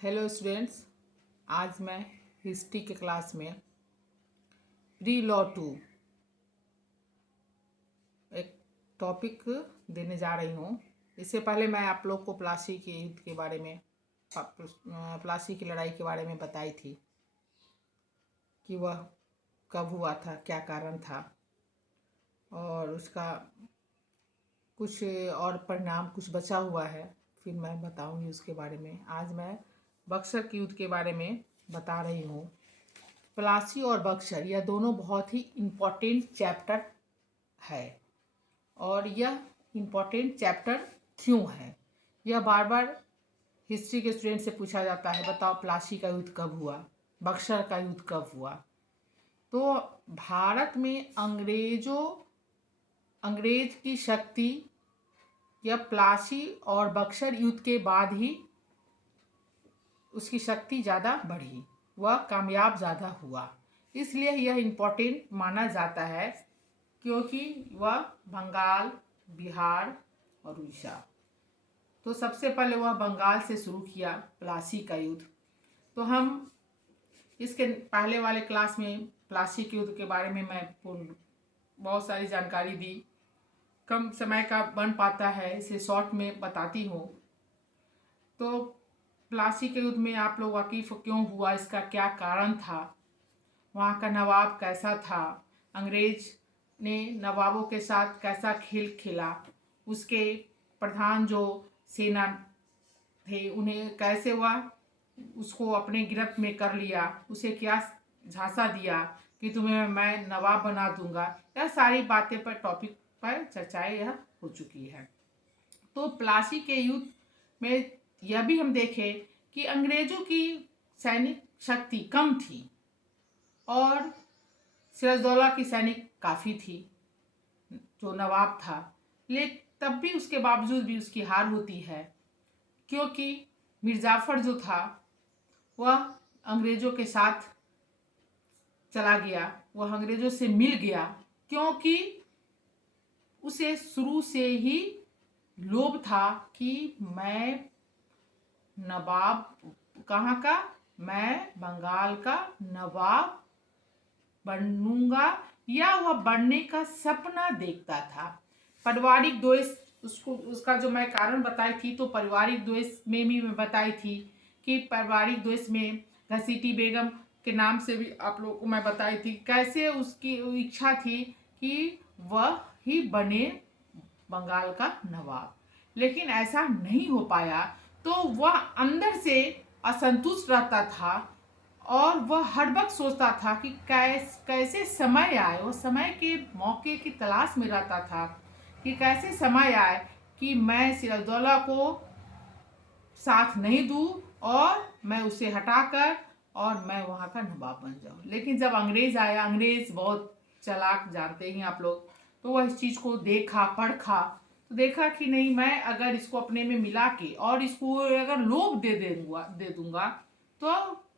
Hello students. आज मैं history के क्लास में प्री लॉ टू एक टॉपिक देने जा रही हूँ। इससे पहले मैं आप लोग को प्लासी के युद्ध के बारे में, प्लासी की लड़ाई के बारे में बताई थी कि वह कब हुआ था, क्या कारण था और उसका कुछ और परिणाम कुछ बचा हुआ है। फिर मैं बताऊंगी उसके बारे में। आज मैं बक्सर के युद्ध के बारे में बता रही हूँ। प्लासी और बक्सर यह दोनों बहुत ही इम्पोर्टेंट चैप्टर है। और यह इम्पोर्टेंट चैप्टर क्यों है, यह बार बार हिस्ट्री के स्टूडेंट से पूछा जाता है। बताओ प्लासी का युद्ध कब हुआ, बक्सर का युद्ध कब हुआ। तो भारत में अंग्रेज की शक्ति यह प्लासी और बक्सर युद्ध के बाद ही उसकी शक्ति ज़्यादा बढ़ी, वह कामयाब ज़्यादा हुआ। इसलिए यह इम्पोर्टेंट माना जाता है क्योंकि वह बंगाल, बिहार और उड़ीसा, तो सबसे पहले वह बंगाल से शुरू किया प्लासी का युद्ध। तो हम इसके पहले वाले क्लास में प्लासी के युद्ध के बारे में मैं बहुत सारी जानकारी दी। कम समय का बन पाता है, इसे शॉर्ट में बताती हूँ। तो प्लासी के युद्ध में आप लोग वाकिफ क्यों हुआ, इसका क्या कारण था, वहाँ का नवाब कैसा था, अंग्रेज ने नवाबों के साथ कैसा खेल खेला, उसके प्रधान जो सेना थे उन्हें कैसे वह उसको अपने गिरफ्त में कर लिया, उसे क्या झांसा दिया कि तुम्हें मैं नवाब बना दूंगा। यह सारी बातें पर टॉपिक पर चर्चाएं यह हो चुकी है। तो प्लासी के युद्ध में यह भी हम देखें कि अंग्रेजों की सैनिक शक्ति कम थी और सिराजदौला की सैनिक काफ़ी थी, जो नवाब था। लेकिन तब भी उसके बावजूद भी उसकी हार होती है क्योंकि मिर्जाफर जो था वह अंग्रेजों के साथ चला गया, वह अंग्रेजों से मिल गया क्योंकि उसे शुरू से ही लोभ था कि मैं नवाब कहाँ का, मैं बंगाल का नवाब बनूंगा, या वह बनने का सपना देखता था। पारिवारिक द्वेष उसका जो मैं कारण बताई थी, तो पारिवारिक द्वेष में भी मैं बताई थी कि पारिवारिक द्वेष में घसीटी बेगम के नाम से भी आप लोगों को मैं बताई थी कैसे उसकी इच्छा थी कि वह ही बने बंगाल का नवाब, लेकिन ऐसा नहीं हो पाया। तो वह अंदर से असंतुष्ट रहता था और वह हर वक्त सोचता था कि कैसे समय आए, वो समय के मौके की तलाश में रहता था कि कैसे समय आए कि मैं सिराजदौला को साथ नहीं दूं और मैं उसे हटाकर और मैं वहाँ का नवाब बन जाऊँ। लेकिन जब अंग्रेज आया, अंग्रेज बहुत चालाक जानते हैं आप लोग, तो वह इस चीज़ को देखा, परखा, तो देखा कि नहीं, मैं अगर इसको अपने में मिला के और इसको अगर लोभ दे दूंगा तो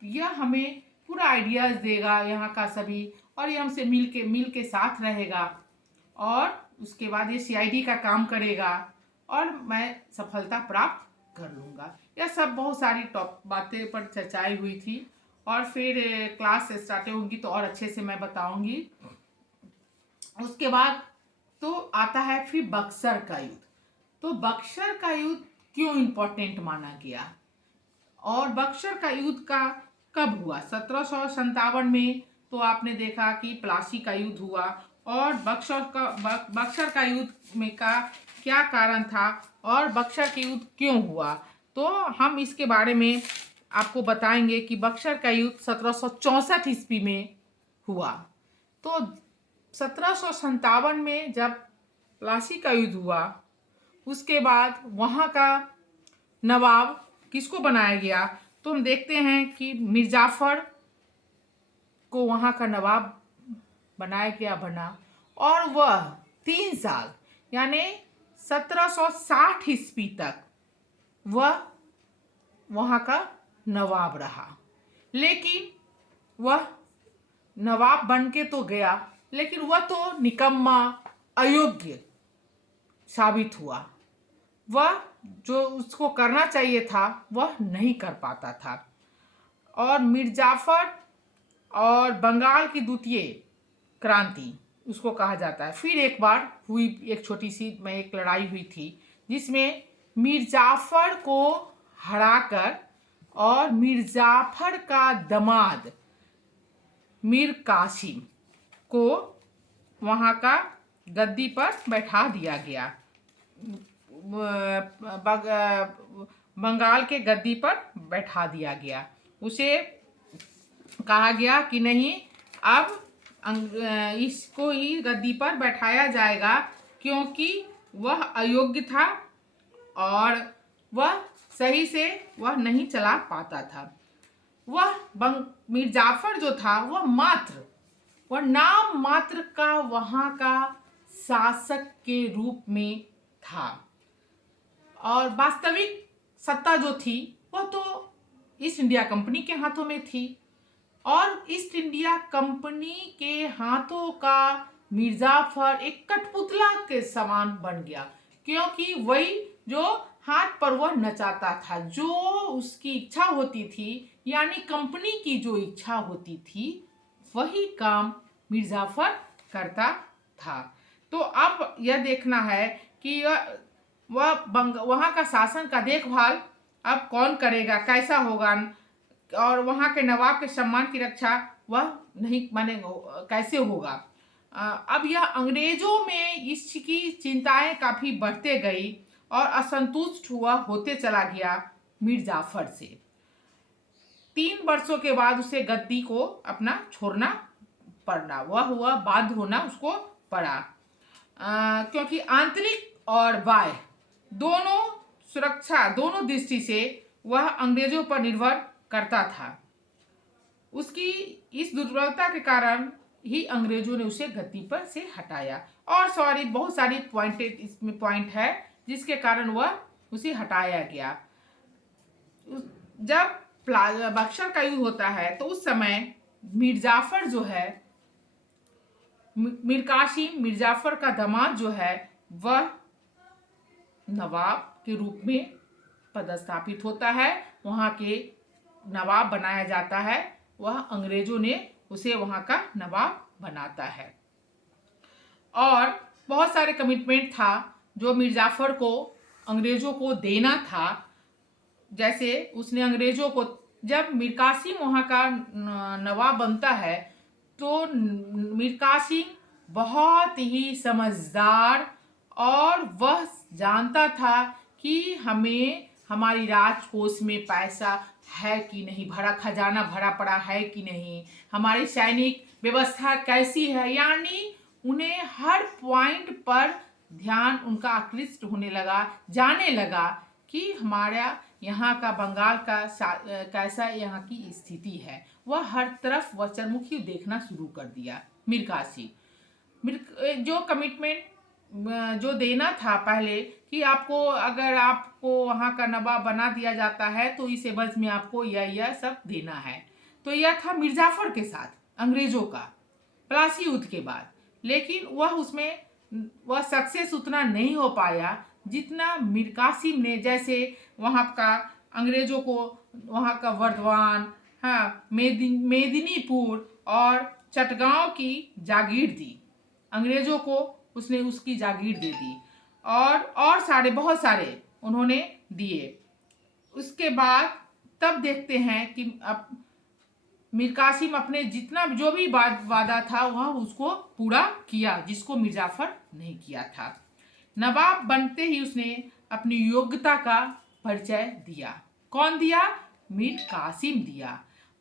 यह हमें पूरा आइडियाज देगा यहाँ का सभी, और ये हमसे मिल के साथ रहेगा और उसके बाद ये सीआईडी का काम करेगा और मैं सफलता प्राप्त कर लूँगा। यह सब बहुत सारी टॉप बातें पर चर्चाई हुई थी और फिर क्लास स्टार्ट होगी तो और अच्छे से मैं बताऊंगी। उसके बाद तो आता है फिर बक्सर का युद्ध। तो बक्सर का युद्ध क्यों इम्पोर्टेंट माना गया और बक्सर का युद्ध का कब हुआ? 1757 में तो आपने देखा कि प्लासी का युद्ध हुआ और बक्सर का युद्ध में का क्या कारण था और बक्सर का युद्ध क्यों हुआ, तो हम इसके बारे में आपको बताएंगे कि बक्सर का युद्ध 1764 ईस्वी में हुआ। तो 1757 में जब प्लासी का युद्ध हुआ, उसके बाद वहाँ का नवाब किसको बनाया गया, तो हम देखते हैं कि मिर्जाफर को वहाँ का नवाब बनाया गया, बना, और वह 3 साल यानी 1760 ईस्वी तक वह वहाँ का नवाब रहा। लेकिन वह नवाब बन के तो गया, लेकिन वह तो निकम्मा, अयोग्य साबित हुआ। वह जो उसको करना चाहिए था वह नहीं कर पाता था। और मीर जाफर और बंगाल की द्वितीय क्रांति उसको कहा जाता है। फिर एक बार हुई एक छोटी सी में एक लड़ाई हुई थी जिसमें मीर जाफर को हराकर और मीर जाफर का दामाद मीर कासिम को वहाँ का गद्दी पर बैठा दिया गया। बंगाल के गद्दी पर बैठा दिया गया। उसे कहा गया कि नहीं, अब इसको ही गद्दी पर बैठाया जाएगा क्योंकि वह अयोग्य था और वह सही से वह नहीं चला पाता था। वह मीर जाफर जो था वह नाम मात्र का वहाँ का शासक के रूप में था और वास्तविक सत्ता जो थी वह तो ईस्ट इंडिया कंपनी के हाथों में थी। और ईस्ट इंडिया कंपनी के हाथों का मीर जाफर एक कठपुतला के समान बन गया, क्योंकि वही जो हाथ पर वह नचाता था, जो उसकी इच्छा होती थी, यानी कंपनी की जो इच्छा होती थी वही काम मीर जाफर करता था। तो अब यह देखना है कि वहाँ का शासन का देखभाल अब कौन करेगा, कैसा होगा, और वहाँ के नवाब के सम्मान की रक्षा वह नहीं माने कैसे होगा। अब यह अंग्रेजों में इसकी चिंताएं काफ़ी बढ़ते गई और असंतुष्ट होते चला गया मीर जाफर से। 3 वर्षों के बाद उसे गद्दी को अपना छोड़ना पड़ा, वह बाध्य होना उसको पड़ा, क्योंकि आंतरिक और बाह्य दोनों सुरक्षा दोनों दृष्टि से वह अंग्रेजों पर निर्भर करता था। उसकी इस दुर्बलता के कारण ही अंग्रेजों ने उसे गद्दी पर से हटाया। और बहुत सारी इसमें पॉइंट है जिसके कारण वह उसे हटाया गया। जब बक्सर का युद्ध होता है तो उस समय मीर जाफर जो है, मीर कासिम मीर जाफर का दामाद जो है, वह नवाब के रूप में पदस्थापित होता है, वहाँ के नवाब बनाया जाता है। वह अंग्रेजों ने उसे वहाँ का नवाब बनाता है। और बहुत सारे कमिटमेंट था जो मीर जाफर को अंग्रेजों को देना था। जैसे उसने अंग्रेजों को, जब मीर कासिम वहाँ का नवाब बनता है तो मीर कासिम बहुत ही समझदार और वह जानता था कि हमें हमारी राजकोष में पैसा है कि नहीं, भरा खजाना भरा पड़ा है कि नहीं, हमारी सैनिक व्यवस्था कैसी है, यानी उन्हें हर पॉइंट पर ध्यान उनका आकृष्ट होने लगा, जाने लगा कि हमारा यहाँ का बंगाल का कैसा यहाँ की स्थिति है। वह हर तरफ वह चरमुखी देखना शुरू कर दिया। मीर कासिम जो कमिटमेंट जो देना था पहले कि आपको अगर आपको वहाँ का नवाब बना दिया जाता है तो इस एवज में आपको यह सब देना है, तो यह था मीर जाफर के साथ अंग्रेजों का प्लासी युद्ध के बाद। लेकिन वह सक्सेस उतना नहीं हो पाया जितना मीर कासिम ने, जैसे वहाँ का अंग्रेजों को वहाँ का वर्धमान, हाँ, मेदिनीपुर और चटगांव की जागीर दी, अंग्रेजों को उसने उसकी जागीर दे दी और बहुत सारे उन्होंने दिए। उसके बाद तब देखते हैं कि अब मीर कासिम अपने जितना जो भी वादा था वह उसको पूरा किया, जिसको मीर जाफर नहीं किया था। नवाब बनते ही उसने अपनी योग्यता का परिचय दिया। कौन दिया? मीर कासिम दिया।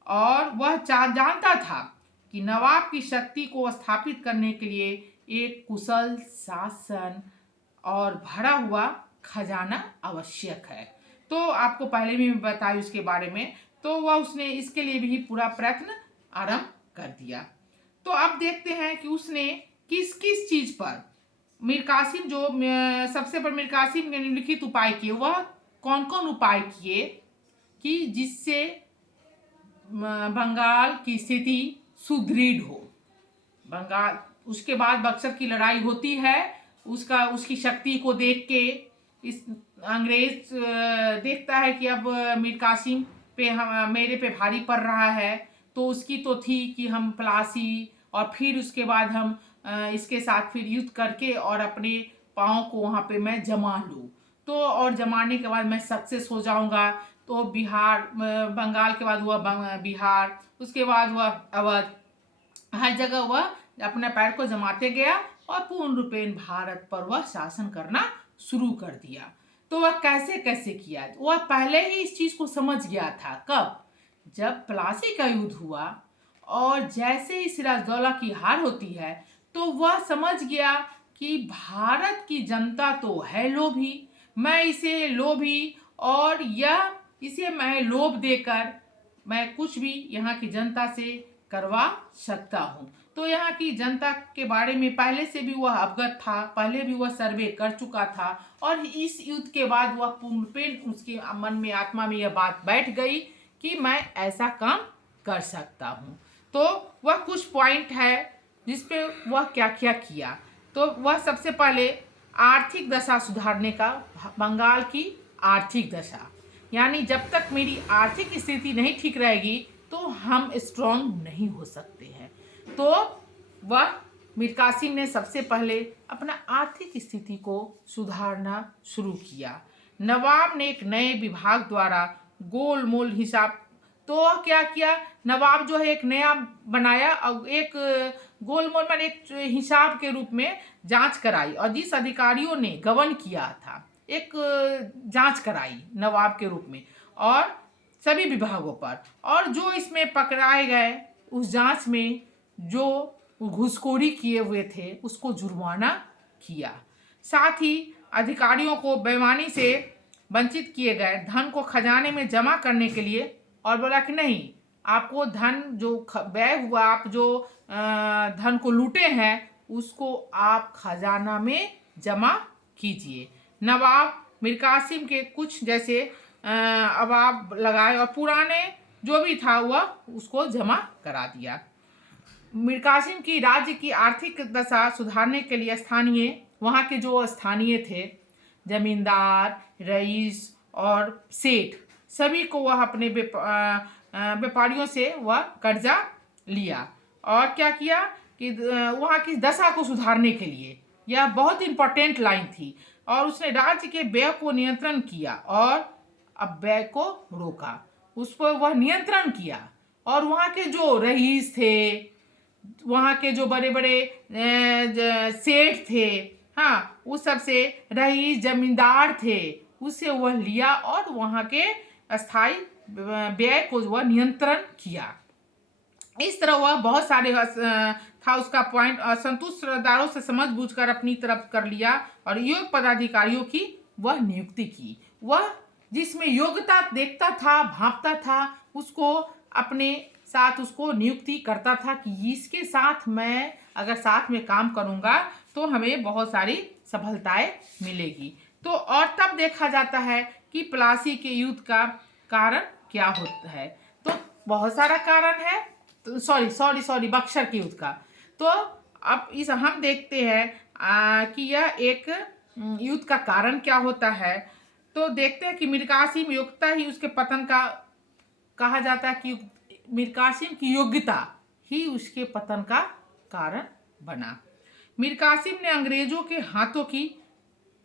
और वह जानता था कि नवाब की शक्ति को स्थापित करने के लिए एक कुशल शासन और भरा हुआ खजाना आवश्यक है। तो आपको पहले भी मैं बताई उसके बारे में, तो वह उसने इसके लिए भी पूरा प्रयत्न आरंभ कर दिया। तो अब देखते हैं कि उसने किस किस चीज पर मीर कासिम जो सबसे पर मीर कासिम ने निम्नलिखित उपाय किए, वह कौन कौन उपाय किए कि जिससे बंगाल की स्थिति सुदृढ़ हो। बंगाल उसके बाद बक्सर की लड़ाई होती है, उसकी शक्ति को देख के इस अंग्रेज देखता है कि अब मीर कासिम पे हम मेरे पे भारी पड़ रहा है, तो उसकी तो थी कि हम प्लासी और फिर उसके बाद हम इसके साथ फिर युद्ध करके और अपने पाँव को वहाँ पे मैं जमा लूँ, तो और जमाने के बाद मैं सक्सेस हो जाऊँगा। तो बिहार बंगाल के बाद हुआ बिहार, उसके बाद हुआ अवध, हर जगह वह अपने पैर को जमाते गया और पूर्ण रूपेण भारत पर वह शासन करना शुरू कर दिया। तो वह कैसे कैसे किया, वह पहले ही इस चीज को समझ गया था। कब? जब प्लासी का युद्ध हुआ और जैसे ही सिराजदौला की हार होती है, तो वह समझ गया कि भारत की जनता तो है लोभी, मैं इसे लोभी और यह इसे मैं लोभ देकर मैं कुछ भी यहाँ की जनता से करवा सकता हूँ। तो यहाँ की जनता के बारे में पहले से भी वह अवगत था, पहले भी वह सर्वे कर चुका था और इस युद्ध के बाद वह पूर्णपेण उसके मन में आत्मा में यह बात बैठ गई कि मैं ऐसा काम कर सकता हूँ। तो वह कुछ पॉइंट है जिसपे वह क्या क्या किया। तो वह सबसे पहले आर्थिक दशा सुधारने का, बंगाल की आर्थिक दशा, यानी जब तक मेरी आर्थिक स्थिति नहीं ठीक रहेगी तो हम स्ट्रांग नहीं हो सकते हैं। तो वह मीर कासिम ने सबसे पहले अपना आर्थिक स्थिति को सुधारना शुरू किया। नवाब ने एक नए विभाग द्वारा गोलमोल हिसाब, तो क्या किया, नवाब जो है एक नया बनाया और एक गोलमोल में एक हिसाब के रूप में जांच कराई और जिस अधिकारियों ने गबन किया था एक जांच कराई नवाब के रूप में और सभी विभागों पर, और जो इसमें पकड़ाए गए उस जांच में जो घूसखोरी किए हुए थे उसको जुर्माना किया। साथ ही अधिकारियों को बेईमानी से वंचित किए गए धन को खजाने में जमा करने के लिए, और बोला कि नहीं, आपको धन जो व्यय हुआ, आप जो धन को लूटे हैं उसको आप खजाना में जमा कीजिए। नवाब मीर कासिम के कुछ जैसे अवाब लगाए और पुराने जो भी था वह उसको जमा करा दिया। मीर कासिम की राज्य की आर्थिक दशा सुधारने के लिए स्थानीय, वहाँ के जो स्थानीय थे जमींदार, रईस और सेठ, सभी को वह अपने व्यापारियों से वह कर्जा लिया और क्या किया कि वहाँ की दशा को सुधारने के लिए, यह बहुत इंपॉर्टेंट लाइन थी, और उसने राज्य के व्यय को नियंत्रण किया और अब व्यय को रोका, उस पर वह नियंत्रण किया। और वहाँ के जो रईस थे, वहाँ के जो बड़े बड़े सेठ थे, हाँ, उस सब से रईस जमींदार थे, उससे वह लिया और वहाँ के अस्थाई व्यय को वह नियंत्रण किया। इस तरह वह बहुत सारे था उसका पॉइंट, असंतुष्ट सरदारों से समझ बूझ कर अपनी तरफ कर लिया और योग्य पदाधिकारियों की वह नियुक्ति की। वह जिसमें योग्यता देखता था, भांपता था, उसको अपने साथ उसको नियुक्ति करता था कि इसके साथ मैं अगर साथ में काम करूँगा तो हमें बहुत सारी सफलताएं मिलेगी। तो और तब देखा जाता है कि प्लासी के युद्ध का कारण क्या होता है। तो बहुत सारा कारण है, तो सॉरी बक्सर के युद्ध का। तो अब इस हम देखते हैं कि यह एक युद्ध का कारण क्या होता है। तो देखते हैं कि मीर कासिम योग्यता ही उसके पतन का, कहा जाता है कि मीर कासिम की योग्यता ही उसके पतन का कारण बना। मीर कासिम ने अंग्रेजों के हाथों की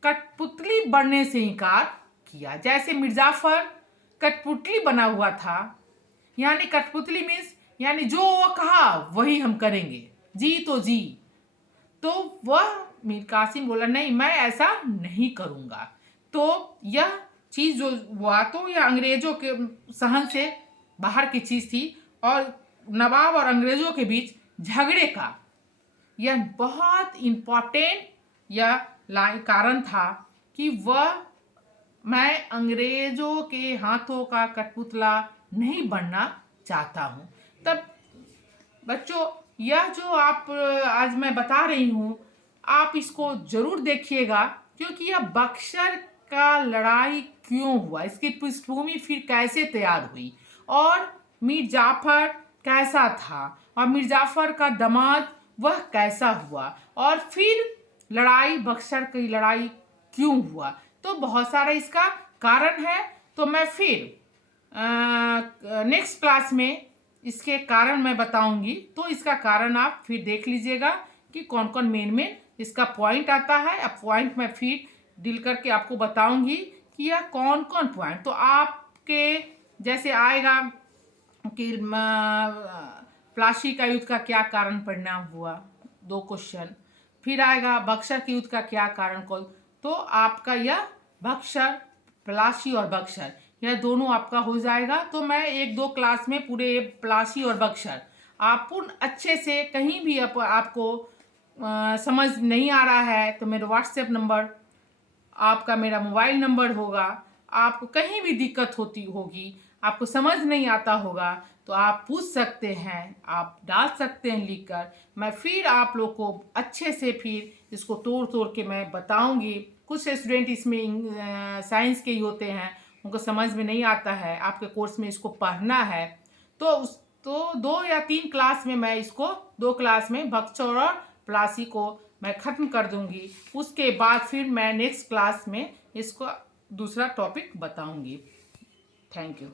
कठपुतली बनने से इनकार किया। जैसे मिर्जाफर कठपुतली बना हुआ था, यानी कठपुतली मीन्स यानी जो वो कहा वही हम करेंगे, जी तो जी। तो वह मीर कासिम बोला नहीं, मैं ऐसा नहीं करूँगा। तो यह चीज़ जो हुआ तो यह अंग्रेजों के सहन से बाहर की चीज़ थी और नवाब और अंग्रेजों के बीच झगड़े का यह बहुत इम्पोर्टेंट यह कारण था कि वह मैं अंग्रेजों के हाथों का कठपुतला नहीं बनना चाहता हूँ। तब बच्चों यह जो आप आज मैं बता रही हूँ आप इसको ज़रूर देखिएगा, क्योंकि यह बक्सर का लड़ाई क्यों हुआ, इसकी पृष्ठभूमि फिर कैसे तैयार हुई और मीर जाफर कैसा था और मीर जाफर का दामाद वह कैसा हुआ और फिर लड़ाई बक्सर की लड़ाई क्यों हुआ। तो बहुत सारा इसका कारण है। तो मैं फिर नेक्स्ट क्लास में इसके कारण मैं बताऊंगी। तो इसका कारण आप फिर देख लीजिएगा कि कौन कौन मेन इसका पॉइंट आता है। अब पॉइंट मैं फिर डील करके आपको बताऊंगी कि यह कौन कौन पॉइंट। तो आपके जैसे आएगा कि प्लासी का युद्ध का क्या कारण परिणाम हुआ, 2 क्वेश्चन। फिर आएगा बक्सर के युद्ध का क्या कारण कोई। तो आपका यह बक्सर, प्लासी और बक्सर यह दोनों आपका हो जाएगा। तो मैं 1-2 क्लास में पूरे प्लासी और बक्सर आप पूर्ण अच्छे से कहीं भी आपको समझ नहीं आ रहा है तो मेरा व्हाट्सएप नंबर, आपका मेरा मोबाइल नंबर होगा। आपको कहीं भी दिक्कत होती होगी, आपको समझ नहीं आता होगा तो आप पूछ सकते हैं, आप डाल सकते हैं लिख कर। मैं फिर आप लोग को अच्छे से फिर इसको तोड़ तोड़ के मैं बताऊंगी। कुछ स्टूडेंट इसमें साइंस के ही होते हैं, उनको समझ में नहीं आता है, आपके कोर्स में इसको पढ़ना है। तो 2 या 3 क्लास में मैं इसको 2 क्लास में बक्सर और प्लासी को मैं ख़त्म कर दूंगी। उसके बाद फिर मैं नेक्स्ट क्लास में इसको दूसरा टॉपिक बताऊंगी। Thank you.